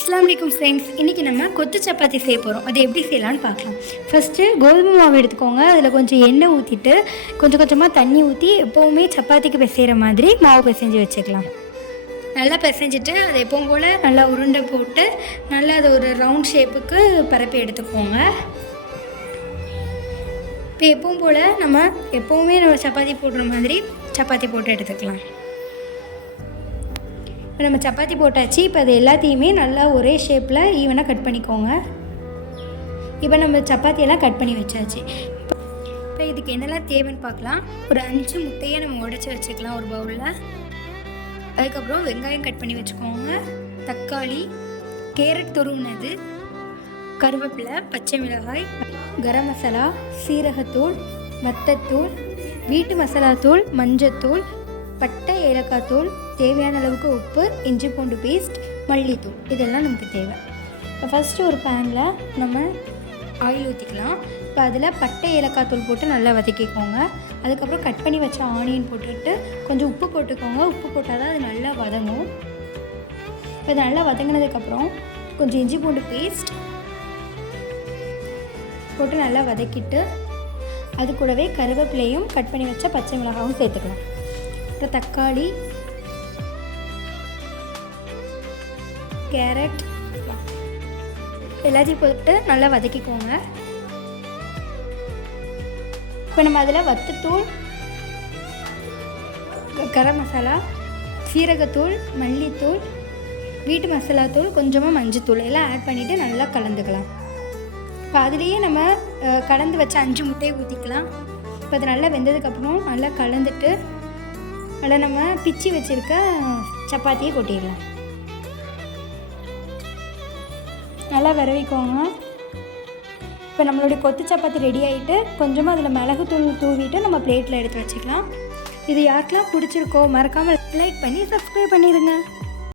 அஸ்ஸலாமு அலைக்கும் ஃப்ரெண்ட்ஸ். இன்றைக்கி நம்ம கொத்து சப்பாத்தி செய்ய போகிறோம். அது எப்படி செய்யலான்னு பார்க்கலாம். ஃபஸ்ட்டு கோதுமை மாவு எடுத்துக்கோங்க. அதில் கொஞ்சம் எண்ணெய் ஊற்றிட்டு கொஞ்சம் கொஞ்சமாக தண்ணி ஊற்றி எப்போவுமே சப்பாத்திக்கு பிசைகிற மாதிரி மாவு பிசைஞ்சு வச்சுக்கலாம். நல்லா பிசைஞ்சிட்டு அதை எப்பவும் போல் நல்லா உருண்டை போட்டு நல்லா அதை ஒரு ரவுண்ட் ஷேப்புக்கு பரப்பி எடுத்துக்கோங்க. இப்போ எப்பவும் போல் நம்ம எப்போவுமே சப்பாத்தி போடுற மாதிரி சப்பாத்தி போட்டு எடுத்துக்கலாம். இப்போ நம்ம சப்பாத்தி போட்டாச்சு. இப்போ அது எல்லாத்தையுமே நல்லா ஒரே ஷேப்பில் ஈவனாக கட் பண்ணிக்கோங்க. இப்போ நம்ம சப்பாத்தியெல்லாம் கட் பண்ணி வச்சாச்சு. இப்போ இதுக்கு என்னெல்லாம் தேவைன்னு பார்க்கலாம். ஒரு 5 முட்டையை நம்ம உடச்சி வச்சுக்கலாம் ஒரு பவுலில். அதுக்கப்புறம் வெங்காயம் கட் பண்ணி வச்சுக்கோங்க, தக்காளி, கேரட் துருவினது, கருவேப்பிலை, பச்சை மிளகாய், கரம் மசாலா, சீரகத்தூள், வத்தத்தூள், வீட்டு மசாலாத்தூள், மஞ்சத்தூள், பட்டை, ஏலக்காய் தூள், தேவையான அளவுக்கு உப்பு, இஞ்சி பூண்டு பேஸ்ட், மல்லித்தூள், இதெல்லாம் நமக்கு தேவை. இப்போ ஃபஸ்ட்டு ஒரு பேனில் நம்ம ஆயில் ஊற்றிக்கலாம். இப்போ அதில் பட்டை, ஏலக்காய் தூள் போட்டு நல்லா வதக்கிக்கோங்க. அதுக்கப்புறம் கட் பண்ணி வச்ச ஆனியன் போட்டுட்டு கொஞ்சம் உப்பு போட்டுக்கோங்க. உப்பு போட்டால் தான் அது நல்லா வதங்கும். இப்போ இது நல்லா வதங்கினதுக்கப்புறம் கொஞ்சம் இஞ்சி பூண்டு பேஸ்ட் போட்டு நல்லா வதக்கிட்டு அது கூடவே கருவேப்பிலையும் கட் பண்ணி வச்ச பச்சை மிளகாயும் சேர்த்துக்கலாம். அப்புறம் தக்காளி, கேரட் எல்லாத்தையும் போட்டு நல்லா வதக்கிக்கோங்க. இப்போ நம்ம அதில் வத்தத்தூள், கரம் மசாலா, சீரகத்தூள், மல்லித்தூள், வீட்டு மசாலாத்தூள், கொஞ்சமாக மஞ்சத்தூள் எல்லாம் ஆட் பண்ணிவிட்டு நல்லா கலந்துக்கலாம். இப்போ அதுலேயே நம்ம கலந்து வச்ச 5 முட்டையை ஊற்றிக்கலாம். இப்போ அது நல்லா வெந்ததுக்கப்புறம் நல்லா கலந்துட்டு அதில் நம்ம பிச்சு வச்சுருக்க சப்பாத்தியை கொட்டிடலாம். நல்லா விரவிக்கோங்க. இப்போ நம்மளுடைய கொத்து சப்பாத்தி ரெடி ஆகிட்டு கொஞ்சமாக அதில் மிளகுத்தூள் தூவிட்டு நம்ம பிளேட்டில் எடுத்து வச்சுக்கலாம். இது யாருக்கெல்லாம் பிடிச்சிருக்கோ மறக்காமல் லைக் பண்ணி சப்ஸ்கிரைப் பண்ணிடுங்க.